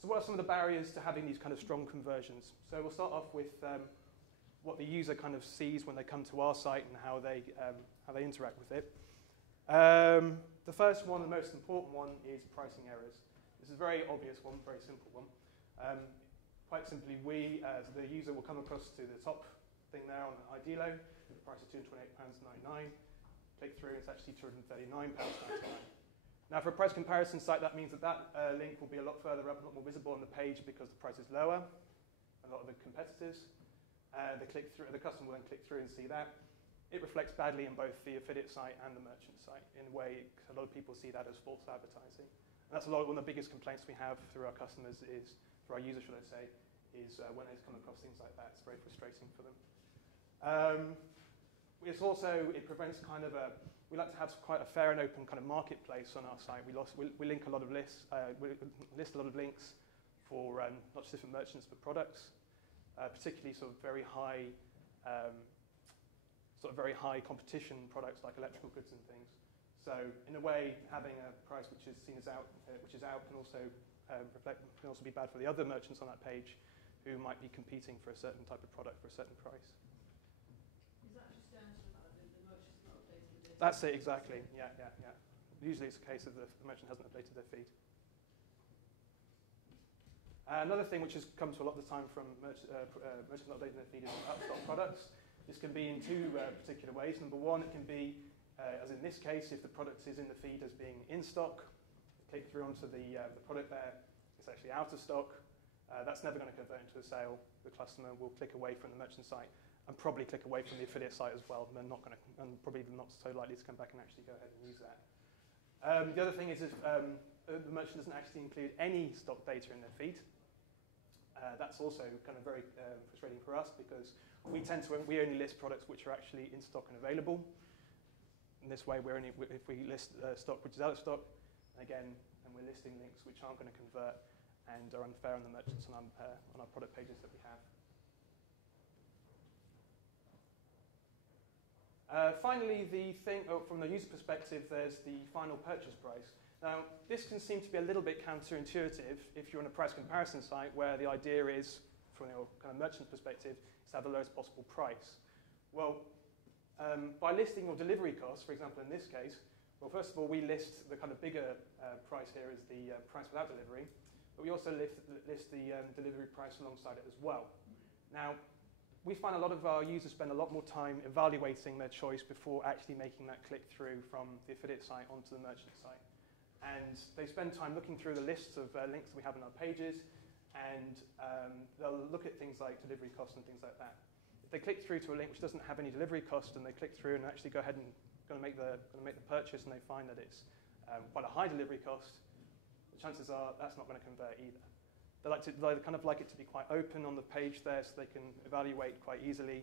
So what are some of the barriers to having these kind of strong conversions? So we'll start off with what the user kind of sees when they come to our site and how they interact with it. The first one, the most important one, is pricing errors. This is a very obvious one, very simple one. Quite simply, we, as the user, will come across to the top thing there on IDLO, the price is £228.99. Click through, it's actually £239.99. Now, for a price comparison site, that means that link will be a lot further up, a lot more visible on the page because the price is lower. A lot of the competitors, the customer will then click through and see that. It reflects badly in both the affiliate site and the merchant site. In a way, a lot of people see that as false advertising. And that's one of the biggest complaints we have through our customers is, for our users, should I say, is when they come across things like that. It's very frustrating for them. It prevents kind of we like to have quite a fair and open kind of marketplace on our site. We link a lot of lists, we list a lot of links for not just different merchants but products, particularly sort of very high competition products like electrical goods and things. So in a way, having a price which is seen as out, can also be bad for the other merchants on that page who might be competing for a certain type of product for a certain price. Is that just down to the fact that the merchant's not updated the data? That's it, exactly. Yeah. Usually it's a case of the merchant hasn't updated their feed. Another thing which has come to a lot of the time from merchants not updating their feed is upstock products. This can be in two particular ways. Number one, it can be, as in this case, if the product is in the feed as being in stock, click through onto the product there, it's actually out of stock. That's never going to convert into a sale. The customer will click away from the merchant site and probably click away from the affiliate site as well. They're not going to, and probably not so likely to come back and actually go ahead and use that. The other thing is if the merchant doesn't actually include any stock data in their feed, that's also kind of very frustrating for us because we only list products which are actually in stock and available. In this way, if we list stock which is out of stock, and we're listing links which aren't going to convert and are unfair on the merchants on our product pages that we have. Finally, from the user perspective, there's the final purchase price. Now, this can seem to be a little bit counterintuitive if you're on a price comparison site where the idea is, from your kind of merchant perspective, is to have the lowest possible price. Well, by listing your delivery costs, for example, in this case, well, first of all, we list the kind of bigger price here as the price without delivery, but we also list the delivery price alongside it as well. Now, we find a lot of our users spend a lot more time evaluating their choice before actually making that click through from the affiliate site onto the merchant site. And they spend time looking through the lists of links that we have on our pages, and they'll look at things like delivery costs and things like that. If they click through to a link which doesn't have any delivery cost and they click through and actually go ahead and going to make the purchase and they find that it's quite a high delivery cost, the chances are that's not going to convert either. They kind of like it to be quite open on the page there so they can evaluate quite easily.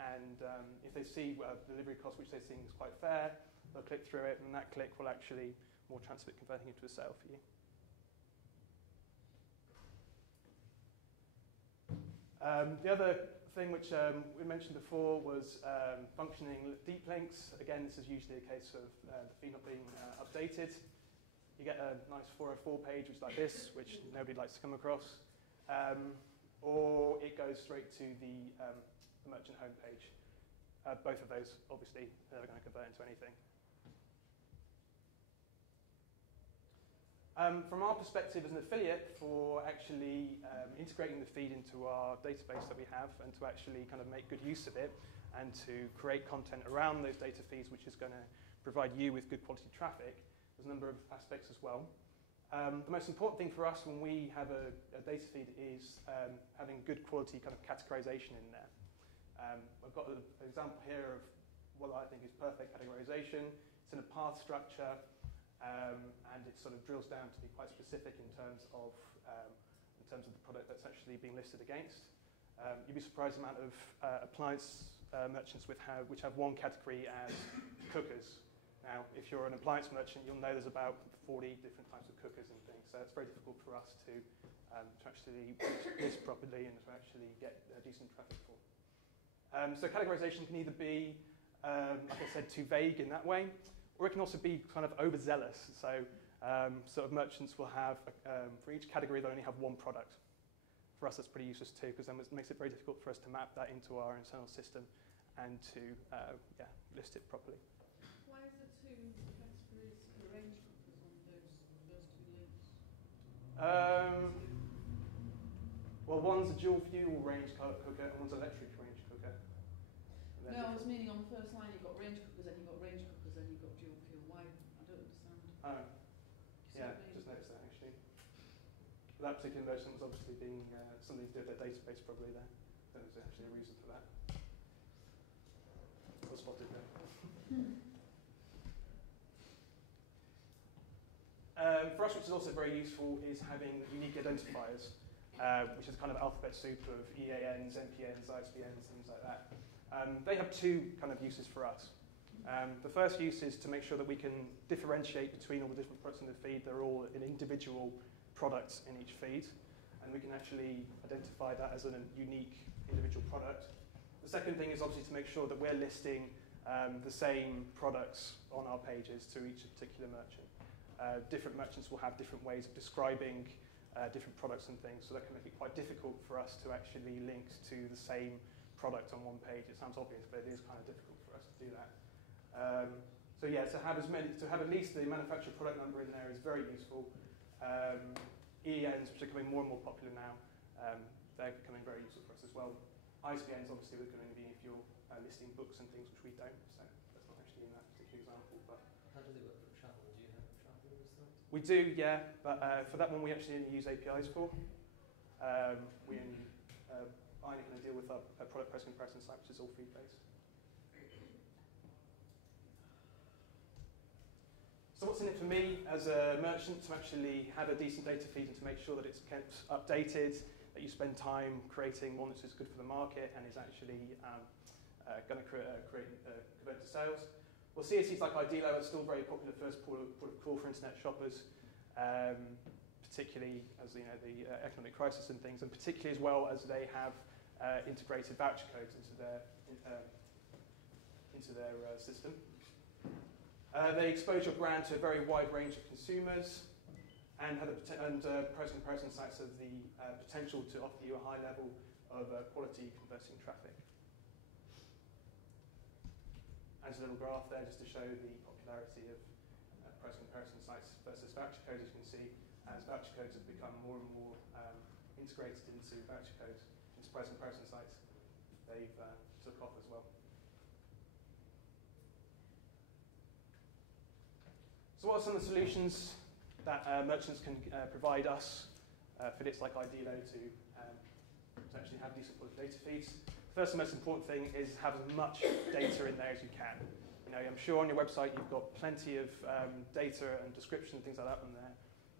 And if they see a delivery cost which they think is quite fair, they'll click through it, and that click will actually more chance of it converting into a sale for you. The other thing which we mentioned before was functioning deep links. Again, this is usually a case of the feed not being updated. You get a nice 404 page, which is like this, which nobody likes to come across. Or it goes straight to the merchant homepage. Both of those, obviously, are never going to convert into anything. From our perspective as an affiliate, for actually integrating the feed into our database that we have and to actually kind of make good use of it and to create content around those data feeds which is going to provide you with good quality traffic, there's a number of aspects as well. The most important thing for us when we have a data feed is having good quality kind of categorization in there. I've got an example here of what I think is perfect categorization. It's in a path structure. And it sort of drills down to be quite specific in terms of the product that's actually being listed against. You'd be surprised the amount of appliance merchants which have one category as cookers. Now, if you're an appliance merchant, you'll know there's about 40 different types of cookers and things. So it's very difficult for us to actually list properly and to actually get decent traffic for. So categorization can either be, like I said, too vague in that way, or it can also be kind of overzealous. So sort of merchants will have, for each category, they only have one product. For us, that's pretty useless too, because then it makes it very difficult for us to map that into our internal system and to list it properly. Why is the two categories range cookers on those two links? Well, one's a dual fuel range cooker and one's an electric range cooker. No, I was meaning on the first line you've got range cookers, then you've got range cookers, then you've got dual fuel. Why? I don't understand. Oh, yeah, just noticed that actually. That particular merchant was obviously being something to do with their database probably there. There was actually a reason for that. Got spotted there. For us, which is also very useful, is having unique identifiers, which is kind of alphabet soup of EANs, MPNs, ISBNs, things like that. They have two kind of uses for us. The first use is to make sure that we can differentiate between all the different products in the feed. They're all an individual products in each feed, and we can actually identify that as a unique individual product. The second thing is obviously to make sure that we're listing the same products on our pages to each particular merchant. Different merchants will have different ways of describing different products and things, so that can make it quite difficult for us to actually link to the same product on one page. It sounds obvious, but it is kind of difficult for us to do that. So yeah, to have at least the manufacturer product number in there is very useful. EANs, which are becoming more and more popular now, they're becoming very useful for us as well. ISBNs, obviously, are going to be if you're listing books and things, which we don't, so that's not actually in that particular example. But how does it work for travel? Do you have travel results? we do, yeah, but for that one we actually only use APIs for. We only kind of deal with our product price comparison site, which is all feed-based. So what's in it for me as a merchant to actually have a decent data feed and to make sure that it's kept updated, that you spend time creating one that's good for the market and is actually going to convert to sales? Well, CACs like Idealo are still very popular first port of call for internet shoppers, particularly as the economic crisis and things, and particularly as well as they have integrated voucher codes into their system. They expose your brand to a very wide range of consumers and price comparison sites have the potential to offer you a high level of quality converting traffic. There's a little graph there just to show the popularity of price comparison sites versus voucher codes. As you can see, as voucher codes have become more and more integrated into voucher codes, into price comparison sites, they've took off as well. So what are some of the solutions that merchants can provide us, affiliates like Idealo, to actually have decent quality data feeds? First and most important thing is have as much data in there as you can. I'm sure on your website you've got plenty of data and description and things like that on there.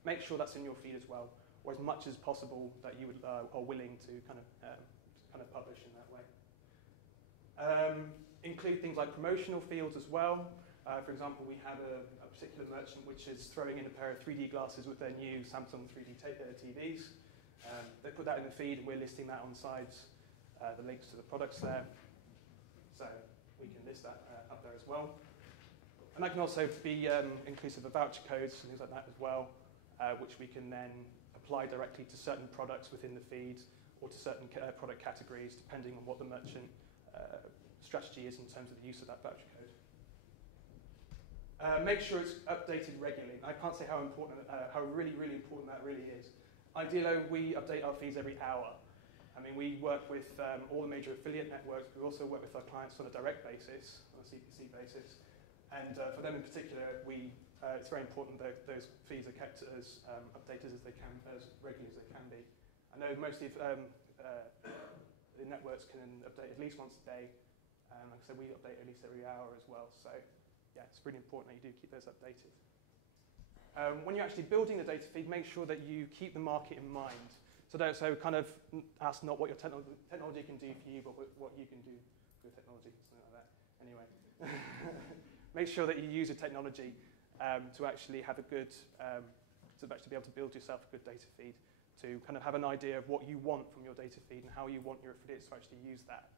Make sure that's in your feed as well, or as much as possible that you are willing to kind of publish in that way. Include things like promotional fields as well. For example, we have a particular merchant which is throwing in a pair of 3D glasses with their new Samsung 3D TVs. They put that in the feed and we're listing that on sides, the links to the products there. So we can list that up there as well. And that can also be inclusive of voucher codes and things like that as well, which we can then apply directly to certain products within the feed or to certain product categories, depending on what the merchant strategy is in terms of the use of that voucher code. Make sure it's updated regularly. I can't say how really important that really is. Idealo, we update our feeds every hour. I mean, we work with all the major affiliate networks. We also work with our clients on a direct basis, on a CPC basis. And for them in particular, it's very important that those feeds are kept as updated as they can, as regularly as they can be. I know most of the networks can update at least once a day. Like I said, we update at least every hour as well. So yeah, it's really important that you do keep those updated. When you're actually building the data feed, make sure that you keep the market in mind. So kind of ask not what your technology can do for you, but what you can do for your technology, something like that. Anyway, make sure that you use your technology to actually have a good, to actually be able to build yourself a good data feed, to kind of have an idea of what you want from your data feed and how you want your affiliates to actually use that,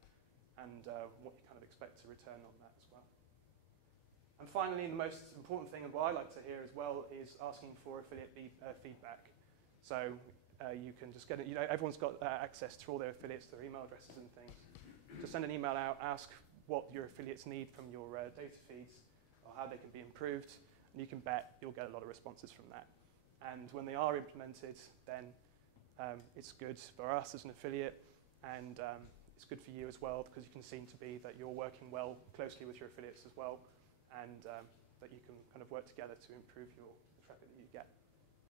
and what you kind of expect to return on that as well. And finally, the most important thing, and what I like to hear as well, is asking for affiliate feedback. So you can just get it. Everyone's got access to all their affiliates, their email addresses and things. Just send an email out, ask what your affiliates need from your data feeds, or how they can be improved, and you can bet you'll get a lot of responses from that. And when they are implemented, then it's good for us as an affiliate, and it's good for you as well, because you can seem to be that you're working well closely with your affiliates as well, and that you can kind of work together to improve the traffic that you get.